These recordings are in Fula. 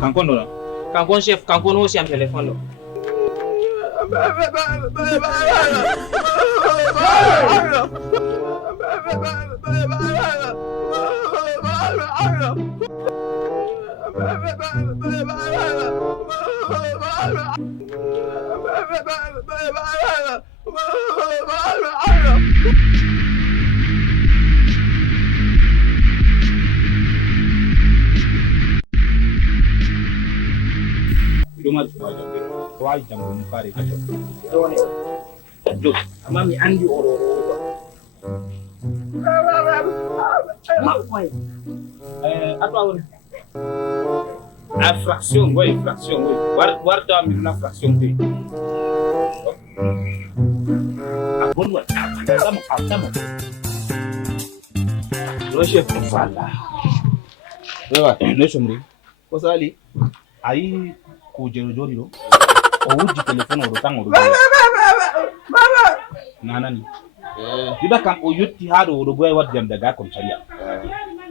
Kankon do la. Kankon chef, kankon aussi am téléphone do. Duma wai jango mukare kacho. Do mami andi oro. Ma koy. Atwa fraction oui. Warta mi na fraction de. Abon wa sama. Lo chef fala. Ewa, No somri. ko sali? Ai ku jero jori do. O wuji telephone o tango do. Nanani. Dida kam o yotti haado o do boy wat jam daga commissariat.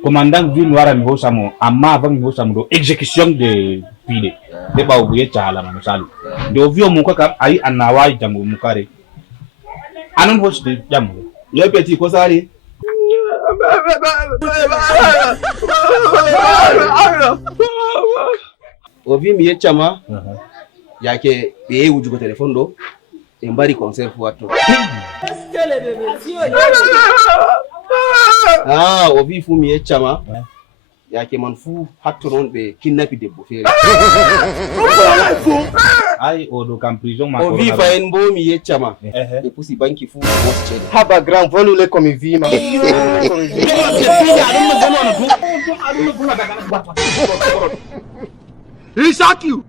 Commandant ville wara mi hosamo amma avant mi hosamo do exécution de pile. De ba o buye chala ma salu. Do vio mu ko kam ai anawai jango mu kare. Anon hoste jam. Yo petit ko sali? Ovi mi yechama yake be wujugo telephone do e mbari concert watto. Ovi fu mi yechama yake man fu hatto non be kidnapi debbo fere. Ai o do kam prison ma ko. Ovi fa en bo mi yechama be pusi banki fu wosse. Haba grand volule come vima. He shot you.